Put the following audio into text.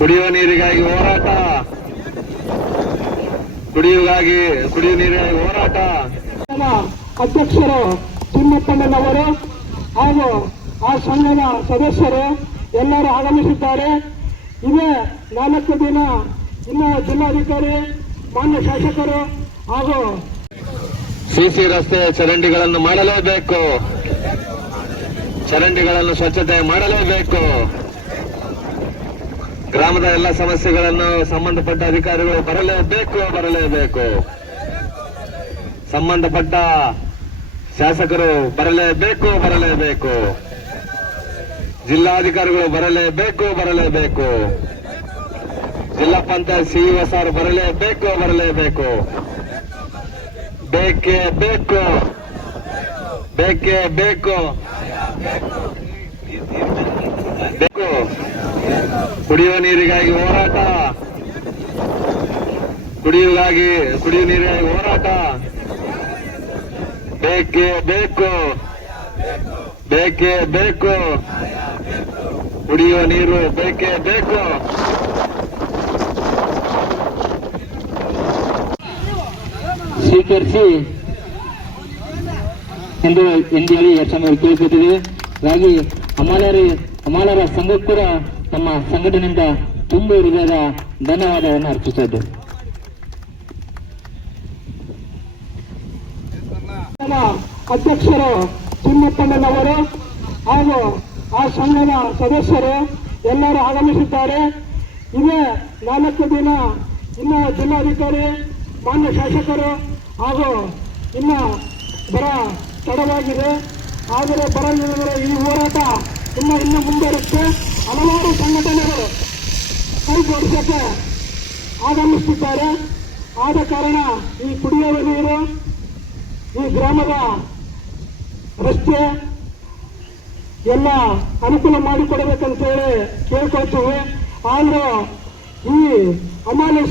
ಕುಡಿಯುವ ನೀರಿಗಾಗಿ ಹೋರಾಟ, ಕುಡಿಯುವ ನೀರಿಗಾಗಿ ಹೋರಾಟ. ಅಧ್ಯಕ್ಷರು ತಿಮ್ಮಪ್ಪಣ್ಣನವರು ಹಾಗೂ ಆ ಸಂಘದ ಸದಸ್ಯರು ಎಲ್ಲರೂ ಆಗಮಿಸಿದ್ದಾರೆ. ಇದೇ 4 ದಿನ ಇನ್ನು ಜಿಲ್ಲಾಧಿಕಾರಿ, ಮಾನ್ಯ ಶಾಸಕರು ಹಾಗೂ ಸಿಸಿ ರಸ್ತೆ ಚರಂಡಿಗಳನ್ನು ಮಾಡಲೇಬೇಕು, ಚರಂಡಿಗಳನ್ನು ಸ್ವಚ್ಛತೆ ಮಾಡಲೇಬೇಕು. ಗ್ರಾಮದ ಎಲ್ಲ ಸಮಸ್ಯೆಗಳನ್ನು ಸಂಬಂಧಪಟ್ಟ ಅಧಿಕಾರಿಗಳು ಬರಲೇಬೇಕು. ಸಂಬಂಧಪಟ್ಟ ಶಾಸಕರು ಬರಲೇಬೇಕು. ಜಿಲ್ಲಾಧಿಕಾರಿಗಳು ಬರಲೇಬೇಕು. ಜಿಲ್ಲಾ ಪಂಚಾಯತ್ ಸಿಇಒ ಸಾರ್ ಬರಲೇಬೇಕು. ಬೇಕೇ ಬೇಕು. ಕುಡಿಯುವ ನೀರಿಗಾಗಿ ಹೋರಾಟ, ಕುಡಿಯುವ ನೀರಿಗಾಗಿ ಹೋರಾಟ. ಬೇಕೇ ಬೇಕು. ಕುಡಿಯುವ ನೀರು ಬೇಕೇ ಬೇಕು. ಸ್ವೀಕರಿಸಿ ಎಂದು ಹೇಳಿ ಸಮಯ ಕೇಳಿಕೊಟ್ಟಿದೆ. ಹಾಗಾಗಿ ಅಮಾಲರ ಸಂಘಕ್ಕೂ ಕೂಡ ನಮ್ಮ ಸಂಘಟನೆಯಿಂದ ತುಂಬ ಹೃದಯದ ಧನ್ಯವಾದವನ್ನು ಅರ್ಪಿಸಿದ್ದು. ಅಧ್ಯಕ್ಷರು ತಿಮ್ಮಪ್ಪಣ್ಣನವರು ಹಾಗೂ ಆ ಸಂಘದ ಸದಸ್ಯರು ಎಲ್ಲರೂ ಆಗಮಿಸಿದ್ದಾರೆ. ಇದೇ 4 ದಿನ ಇನ್ನು ಜಿಲ್ಲಾಧಿಕಾರಿ, ಮಾನ್ಯ ಶಾಸಕರು ಹಾಗೂ ಇನ್ನು ಬರ ತಡವಾಗಿದೆ. ಆದರೆ ಬರಲಿಲ್ಲದ್ರೆ ಈ ಹೋರಾಟ ಇನ್ನು ಮುಂದುವರುತ್ತೆ. ಹಲವಾರು ಸಂಘಟನೆಗಳು ಕೈ ಜೋಡಿಸಕ್ಕೆ ಆಗಮಿಸುತ್ತಿದ್ದಾರೆ. ಆದ ಕಾರಣ ಈ ಕುಡಿಯುವ ನೀರು, ಈ ಗ್ರಾಮದ ರಸ್ತೆ ಎಲ್ಲ ಅನುಕೂಲ ಮಾಡಿಕೊಡಬೇಕಂತೇಳಿ ಕೇಳ್ಕೊಳ್ತೀವಿ. ಆದರೂ ಈ ಅಮಾನವ